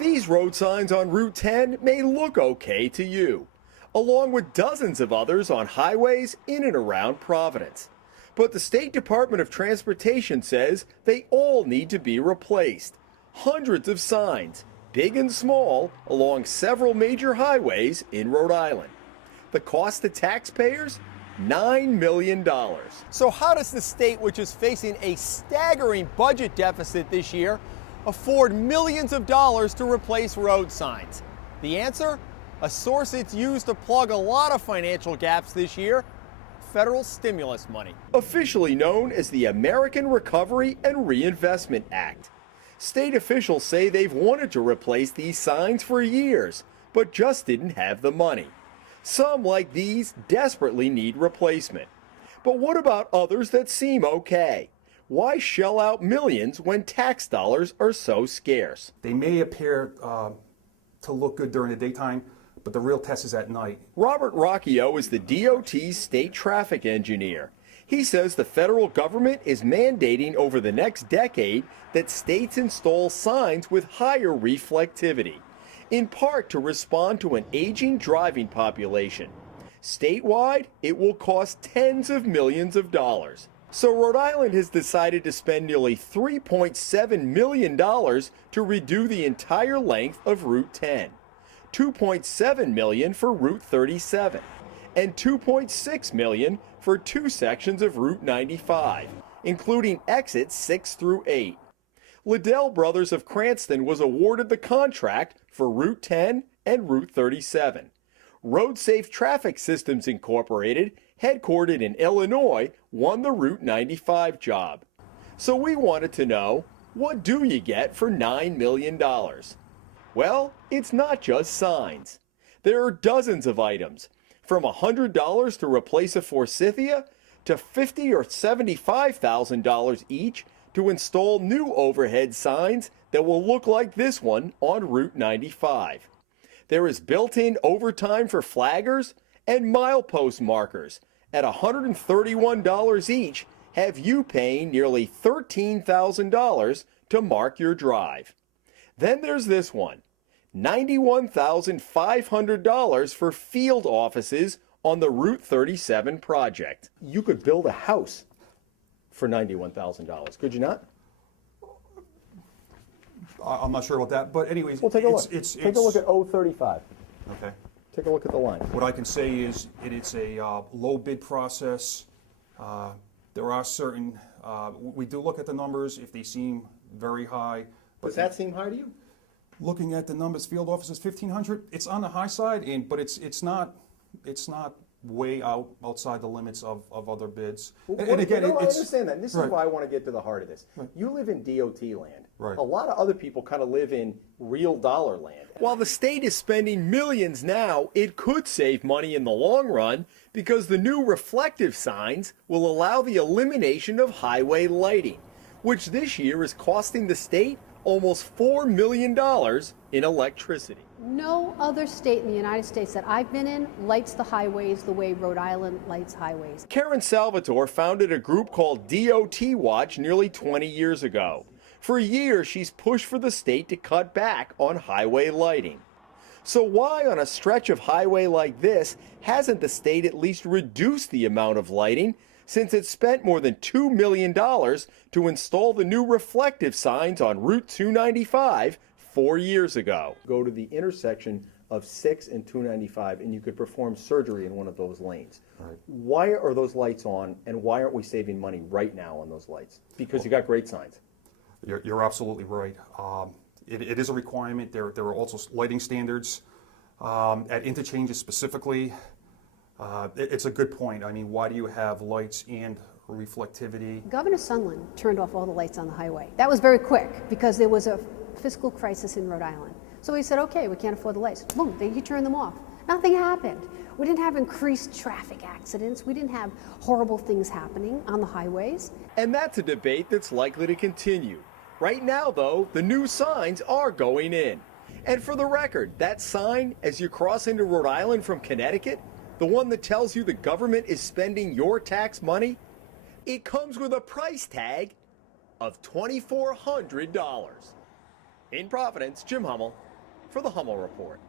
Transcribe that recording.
These road signs on Route 10 may look okay to you, along with dozens of others on highways in and around Providence. But the State Department of Transportation says they all need to be replaced. Hundreds of signs, big and small, along several major highways in Rhode Island. The cost to taxpayers? $9 million. So how does the state, which is facing a staggering budget deficit this year, afford millions of dollars to replace road signs? The answer? A source it's used to plug a lot of financial gaps this year: federal stimulus money. Officially known as the American Recovery and Reinvestment Act. State officials say they've wanted to replace these signs for years, but just didn't have the money. Some, like these, desperately need replacement. But what about others that seem okay? Why shell out millions when tax dollars are so scarce? They may appear to look good during the daytime, but the real test is at night. Robert Rocchio is the DOT's state traffic engineer. He says the federal government is mandating over the next decade that states install signs with higher reflectivity, in part to respond to an aging driving population. Statewide, it will cost tens of millions of dollars. So Rhode Island has decided to spend nearly $3.7 million to redo the entire length of Route 10, $2.7 million for Route 37, and $2.6 million for 2 sections of Route 95, including exits 6 through 8. Liddell Brothers of Cranston was awarded the contract for Route 10 and Route 37. Road Safe Traffic Systems Incorporated, headquartered in Illinois, won the Route 95 job. So we wanted to know, what do you get for $9 million? Well, it's not just signs. There are dozens of items, from $100 to replace a forsythia to $50,000 or $75,000 each to install new overhead signs that will look like this one on Route 95. There is built-in overtime for flaggers, and milepost markers at $131 each have you paying nearly $13,000 to mark your drive. Then there's this one, $91,500 for field offices on the Route 37 project. You could build a house for $91,000, could you not? I'm not sure about that, but anyways, Well, take a look. Take a look at 035. Okay. Take a look at the line. What I can say is it's a low bid process. There are certain, we do look at the numbers if they seem very high. Does that seem high to you? Looking at the numbers, field offices 1,500. It's on the high side, but it's not way outside the limits of other bids. And again, I understand that. And this is why I want to get to the heart of this. You live in DOT land. Right. A lot of other people kind of live in real dollar land. While the state is spending millions now, it could save money in the long run because the new reflective signs will allow the elimination of highway lighting, which this year is costing the state almost $4 million in electricity. No other state in the United States that I've been in lights the highways the way Rhode Island lights highways. Karen Salvatore founded a group called DOT Watch nearly 20 years ago. For years, she's pushed for the state to cut back on highway lighting. So why, on a stretch of highway like this, hasn't the state at least reduced the amount of lighting, since it spent more than $2 million to install the new reflective signs on Route 295 4 years ago? Go to the intersection of 6 and 295 and you could perform surgery in one of those lanes. Right. Why are those lights on, and why aren't we saving money right now on those lights? Because you got great signs. You're absolutely right. It is a requirement. There are also lighting standards at interchanges specifically. It's a good point. I mean, why do you have lights and reflectivity? Governor Sondland turned off all the lights on the highway. That was very quick because there was a fiscal crisis in Rhode Island. So he said, okay, we can't afford the lights. Boom, he turned them off. Nothing happened. We didn't have increased traffic accidents. We didn't have horrible things happening on the highways. And that's a debate that's likely to continue. Right now, though, the new signs are going in. And for the record, that sign as you cross into Rhode Island from Connecticut, the one that tells you the government is spending your tax money, it comes with a price tag of $2,400. In Providence, Jim Hummel, for the Hummel Report.